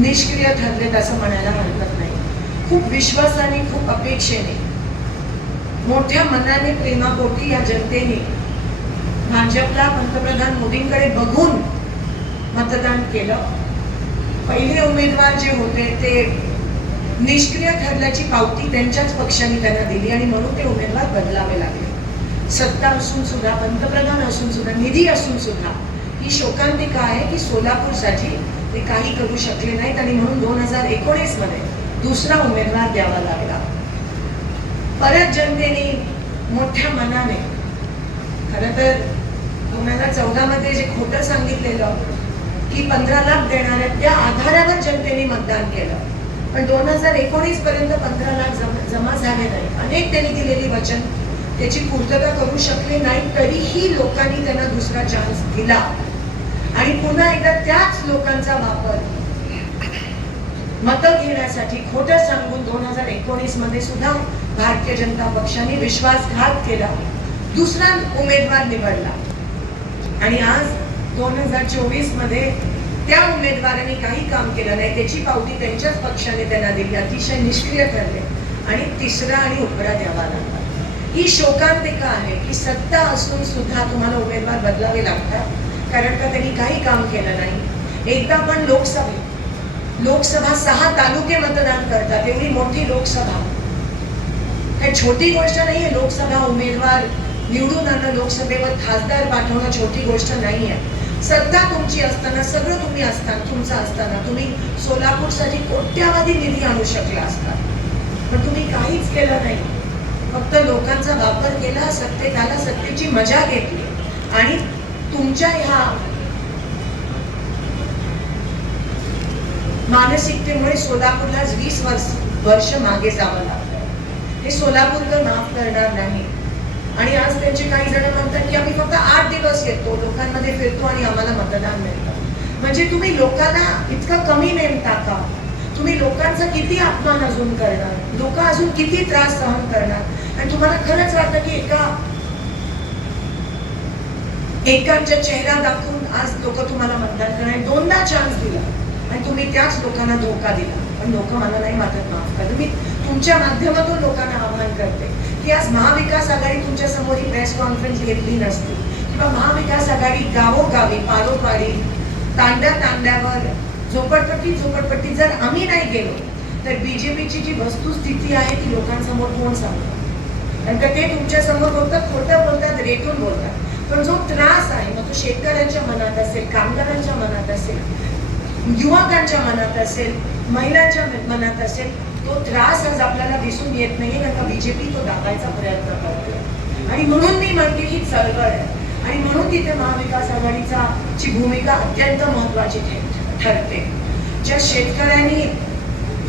निष्क्रिय ठरलेत असं म्हणायला हरकत नाही खूप विश्वासाने खूप अपेक्षेने मोठ्या मनाने प्रेमापोटी या जनतेने भाजपला पंतप्रधान मोदींकडे बघून मतदान केलं पहिले उमेदवार जे होते ते निष्क्रिय ठरल्याची पावती त्यांच्याच पक्षाने त्यांना दिली आणि म्हणून ते उमेदवार बदलावे लागले सत्ता असून सुद्धा पंतप्रधान असून सुद्धा निधी असून सुद्धा ही शोकांतिका आहे की सोलापूरसाठी ते काही करू शकले नाहीत आणि म्हणून दोन हजार एकोणीस मध्ये दुसरा उमेदवार द्यावा लागला परत जनतेने मोठ्या मनाने खरं तर तुम्हाला मध्ये जे खोट सांगितलेलं की पंधरा लाख आहे त्या आधारावर जनतेने मतदान केलं पण दोन हजार एकोणीस पर्यंत पंधरा लाख जमा जमा झाले नाही अनेक त्यांनी दिलेली वचन त्याची पूर्तता करू शकले नाही तरीही लोकांनी त्यांना दुसरा चान्स दिला आणि पुन्हा एकदा त्याच लोकांचा वापर मत घेण्यासाठी खोट सांगून दोन हजार एकोणीस मध्ये सुद्धा भारतीय जनता पक्षाने विश्वासघात केला दुसरा उमेदवार निवडला आणि आज दोन हजार चोवीस मध्ये त्या उमेदवाराने काही काम केलं नाही त्याची पावती त्यांच्याच पक्षाने त्यांना दिली अतिशय निष्क्रिय ठरले आणि तिसरा आणि उपरा द्यावा लागला ही शोकांतिका आहे की सत्ता असून सुद्धा तुम्हाला उमेदवार बदलावे लागतात कारण का त्यांनी काही काम केलं नाही एकदा पण लोकसभेत लोकसभा सहा तालुके मतदान करतात एवढी मोठी लोकसभा काही छोटी गोष्ट नाही आहे लोकसभा उमेदवार निवडून आणणं लोकसभेवर खासदार पाठवणं छोटी गोष्ट नाही आहे सत्ता तुमची असताना सगळं तुम्ही असता तुमचं असताना तुम्ही सोलापूरसाठी कोट्यावधी निधी आणू शकला असता पण तुम्ही काहीच केलं नाही फक्त लोकांचा वापर केला सत्तेत आला सत्तेची मजा घेतली आणि तुमच्या ह्या मानसिकतेमुळे सोलापूरला वीस वर्ष वर्ष मागे जावं लागलं हे सोलापूरकर माफ करणार नाही आणि आज त्यांचे काही जण म्हणतात की आम्ही फक्त आठ दिवस घेतो लोकांमध्ये फिरतो आणि आम्हाला मतदान मिळतं म्हणजे तुम्ही लोकांना इतकं कमी नेमता का तुम्ही लोकांचा किती अपमान अजून करणार लोक अजून किती त्रास सहन करणार आणि तुम्हाला खरंच वाटतं की एका एकांच्या चेहरा दाखवून आज लोक तुम्हाला मतदान करणार दोनदा चान्स दिला आणि तुम्ही त्याच लोकांना धोका दिला पण लोक मला नाही माझ्यात माफ करत मी तुमच्या माध्यमातून लोकांना आवाहन करते की आज महाविकास आघाडी तुमच्या समोर ही प्रेस कॉन्फरन्स घेतली नसती किंवा महाविकास आघाडी गावोगावी पालोपाडी तांड्या तांड्यावर झोपडपट्टी झोपडपट्टी जर आम्ही नाही गेलो तर पीची जी वस्तुस्थिती आहे ती लोकांसमोर कोण सांगतो कारण का ते तुमच्यासमोर बोलतात खोटं बोलतात रेटून बोलतात पण जो त्रास आहे मग तो शेतकऱ्यांच्या मनात असेल कामगारांच्या मनात असेल युवकांच्या मनात असेल महिलांच्या मनात असेल तो त्रास आज आपल्याला दिसून येत नाही कारण बीजेपी तो दाखवायचा प्रयत्न करतो आणि म्हणून मी म्हणते ही चळवळ आहे आणि म्हणून तिथे महाविकास आघाडीचा ची भूमिका अत्यंत महत्वाची ठरते ज्या शेतकऱ्यांनी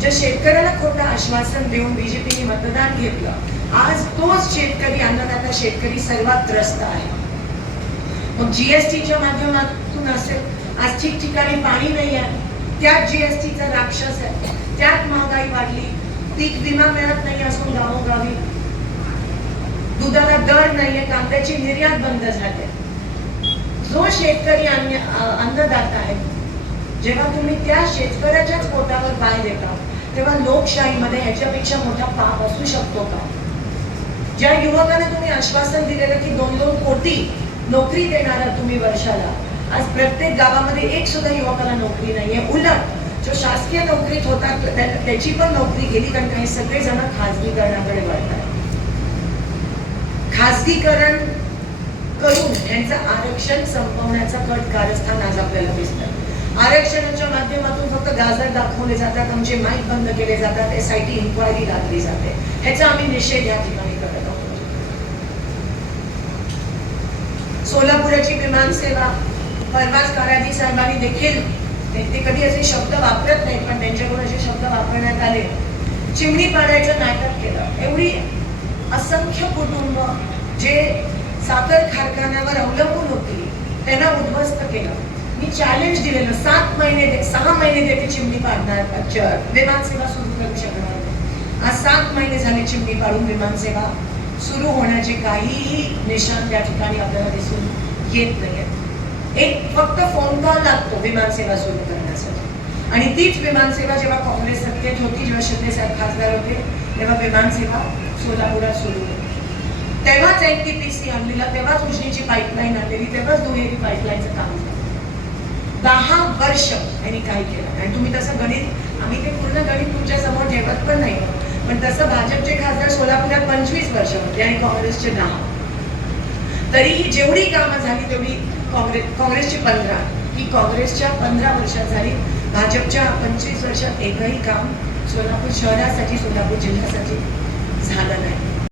ज्या शेतकऱ्याला खोटं आश्वासन देऊन बीजेपीने मतदान घेतलं आज तोच शेतकरी अन्नदाता शेतकरी सर्वात त्रस्त आहे मग जीएसटीच्या माध्यमातून असेल आज ठिकाणी पाणी नाही आहे त्यात जीएसटीचा राक्षस आहे त्यात महागाई वाढली पीक विमा मिळत नाही असून गावोगावी दुधाला दर नाहीये कांद्याची निर्यात बंद झाली जो शेतकरी अन्नदाता आहे जेव्हा तुम्ही त्या शेतकऱ्याच्याच पोटावर पाय देता तेव्हा लोकशाहीमध्ये ह्याच्यापेक्षा मोठा पाप असू शकतो का ज्या युवकाने तुम्ही आश्वासन दिलेलं की दोन दोन कोटी नोकरी देणार तुम्ही वर्षाला आज प्रत्येक गावामध्ये एक सुद्धा युवकाला नोकरी नाहीये उलट जो शासकीय नोकरीत होता त्याची पण नोकरी गेली कारण काही सगळेजण खाजगीकरणाकडे वळतात खाजगीकरण करून त्यांचं आरक्षण संपवण्याचा कट कारस्थान आज आपल्याला दिसतं आरक्षणाच्या माध्यमातून फक्त गाजर दाखवले जातात आमचे माईक बंद केले जातात एस आय टी इन्क्वायरी लागली जाते ह्याचा आम्ही निषेध या ठिकाणी करत सोलापुराची विमानसेवा परवाच काराजी साहेबांनी देखील ते कधी असे शब्द वापरत नाहीत पण त्यांच्याकडून असे शब्द वापरण्यात आले चिमणी पाड्याचं नाटक केलं एवढी असंख्य कुटुंब जे साखर कारखान्यावर अवलंबून होती त्यांना उद्ध्वस्त केलं मी चॅलेंज दिलेलं सात महिने सहा महिने ते चिमणी पाडणार विमानसेवा सुरू करू शकणार आज सात महिने झाले चिमणी पाडून विमानसेवा सुरू होण्याचे काहीही निशाण त्या ठिकाणी आपल्याला दिसून येत नाही एक फक्त फोन कॉल लागतो विमानसेवा सुरू करण्यासाठी आणि तीच विमान सेवा जेव्हा काँग्रेस सत्तेत होती जेव्हा शिंदेसाहेब खासदार होते तेव्हा विमानसेवा सोलापुरात सुरू होती तेव्हाच एक ती पी सी आणलेला तेव्हाच उजनीची पाईपलाईन आणलेली तेव्हाच दुहेरी पाईपलाईनचं काम झालं दहा वर्ष त्यांनी काय केलं आणि तुम्ही तसं गणित आम्ही ते पूर्ण गणित तुमच्या समोर ठेवत पण नाही पण तसं भाजपचे खासदार सोलापूरला पंचवीस वर्ष होते आणि काँग्रेसचे दहा तरीही जेवढी कामं झाली तेवढी काँग्रेस काँग्रेसची पंधरा की काँग्रेसच्या पंधरा वर्षात झाली भाजपच्या पंचवीस वर्षात एकही काम सोलापूर शहरासाठी सोलापूर जिल्ह्यासाठी झालं नाही